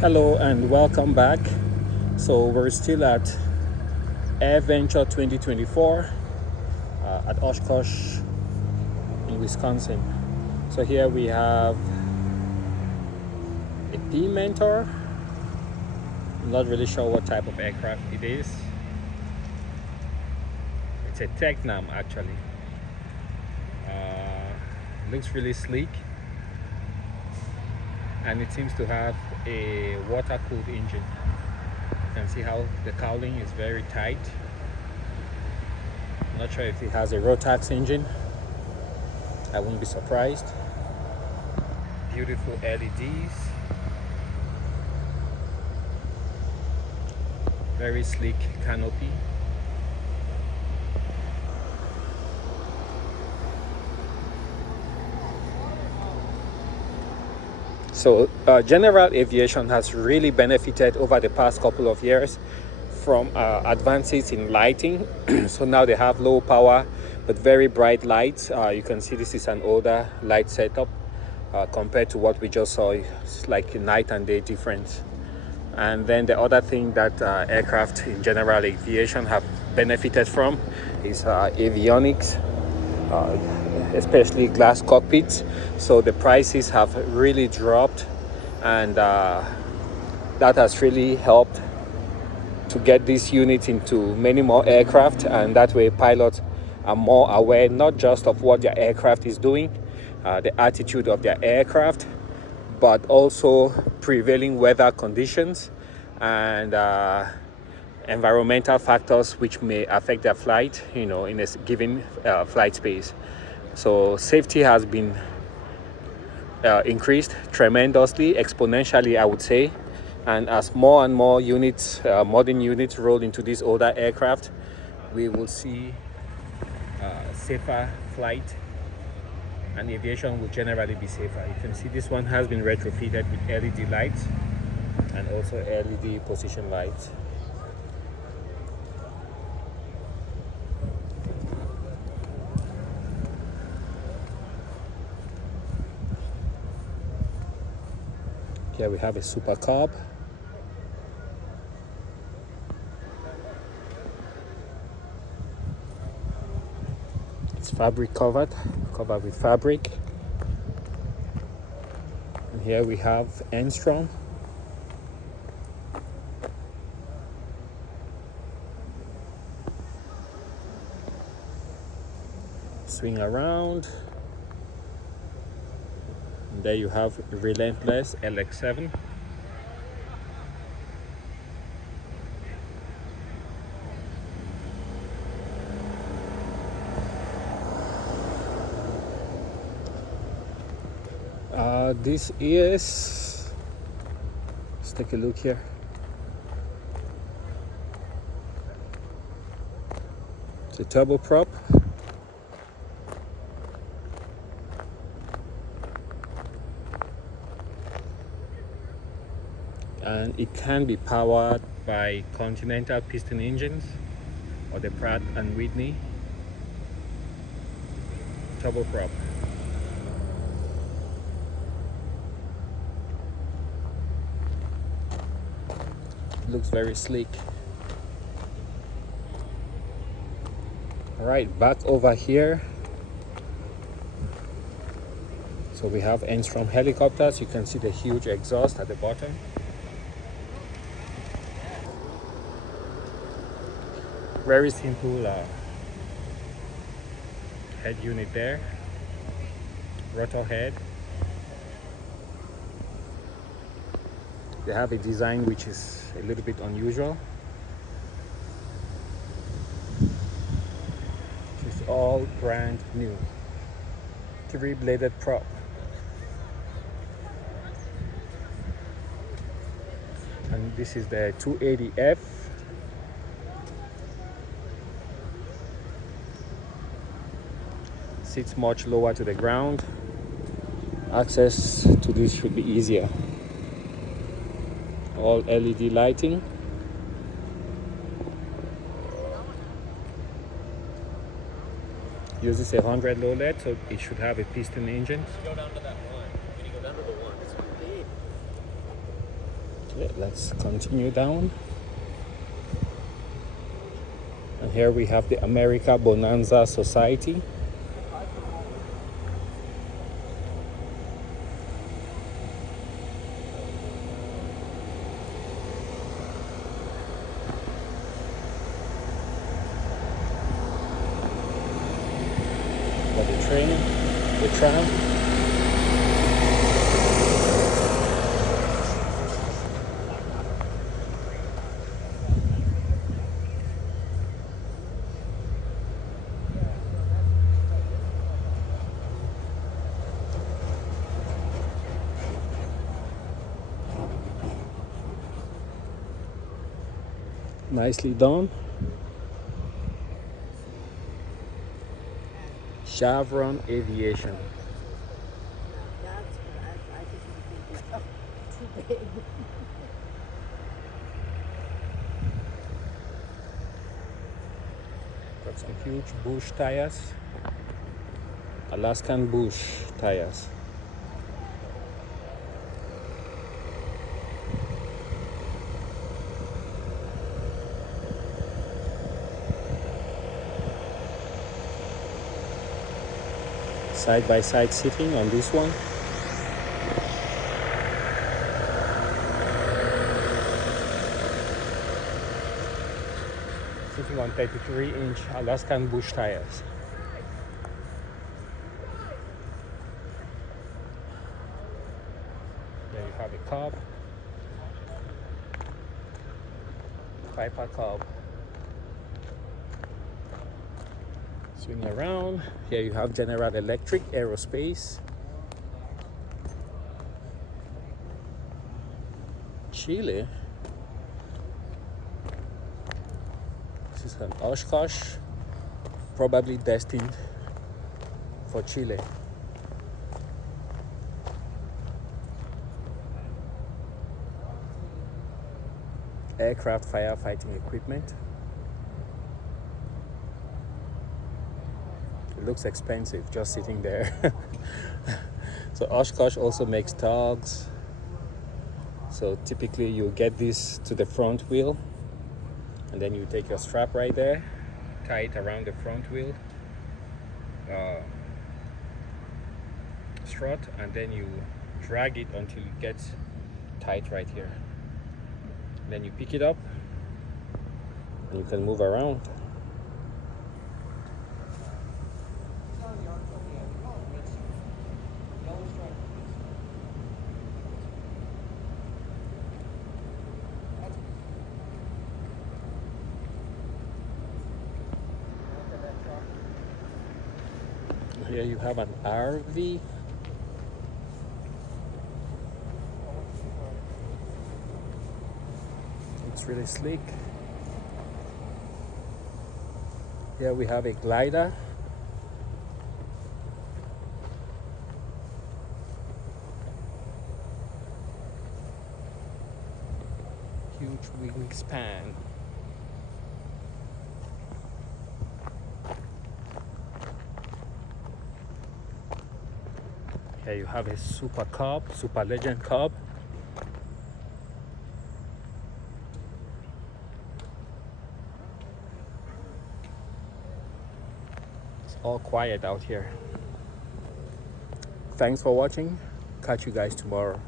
Hello and welcome back. So we're still at Airventure 2024 at Oshkosh in Wisconsin. So here we have a P Mentor. I'm not really sure what type of aircraft it is. It's a Technam actually. Looks really sleek, and it seems to have a water-cooled engine. You can see how the cowling is very tight. I'm not sure if it has a Rotax engine. I wouldn't be surprised. Beautiful LEDs. Very sleek canopy. So general aviation has really benefited over the past couple of years from advances in lighting. So now they have low power but very bright lights. You can see this is an older light setup compared to what we just saw. It's like a night and day difference. And then the other thing that aircraft in general aviation have benefited from is avionics, especially glass cockpits. So the prices have really dropped, and that has really helped to get this unit into many more aircraft, and that way pilots are more aware not just of what their aircraft is doing, the attitude of their aircraft, but also prevailing weather conditions and environmental factors which may affect their flight, in a given flight space. So safety has been increased tremendously, exponentially, I would say. And as more and more units, modern units, roll into these older aircraft, we will see safer flight, and aviation will generally be safer. You can see this one has been retrofitted with LED lights and also LED position lights. Here we have a Super Cub. It's fabric covered with fabric. And here we have Enstrom. Swing around. And there you have Relentless LX7. This is, let's take a look here. It's a turboprop. And it can be powered by Continental piston engines or the Pratt and Whitney turboprop. Looks very sleek. All right, back over here. So we have Enstrom helicopters. You can see the huge exhaust at the bottom. Very simple head unit there. Rotor head. They have a design which is a little bit unusual. It's all brand new. 3-bladed prop. And this is the 280F. Sits much lower to the ground. Access to this should be easier. All LED lighting. Uses a 100 low lead, so it should have a piston engine. Go down to that one. When you go down to the one, it's big. Okay, let's continue down. And here we have the America Bonanza Society. Got the train, the tram. Nicely done. Chevron Aviation. That's what I just think it's too big. Got some huge Bush tires. Alaskan Bush tires. Side by side sitting on this one. Sitting on 33-inch Alaskan Bush tires. There you have a cob. Piper cob. Swing around. Here you have General Electric Aerospace. Chile. This is an Oshkosh, probably destined for Chile. Aircraft firefighting equipment. It looks expensive just sitting there. So Oshkosh also makes tugs. So typically you get this to the front wheel, and then you take your strap right there, tie it around the front wheel strut, and then you drag it until it gets tight right here. Then you pick it up and you can move around. Here you have an RV. It's really sleek. Here we have a glider. Huge wingspan. Here you have a Super Cub, Super Legend Cub. It's all quiet out here. Thanks for watching. Catch you guys tomorrow.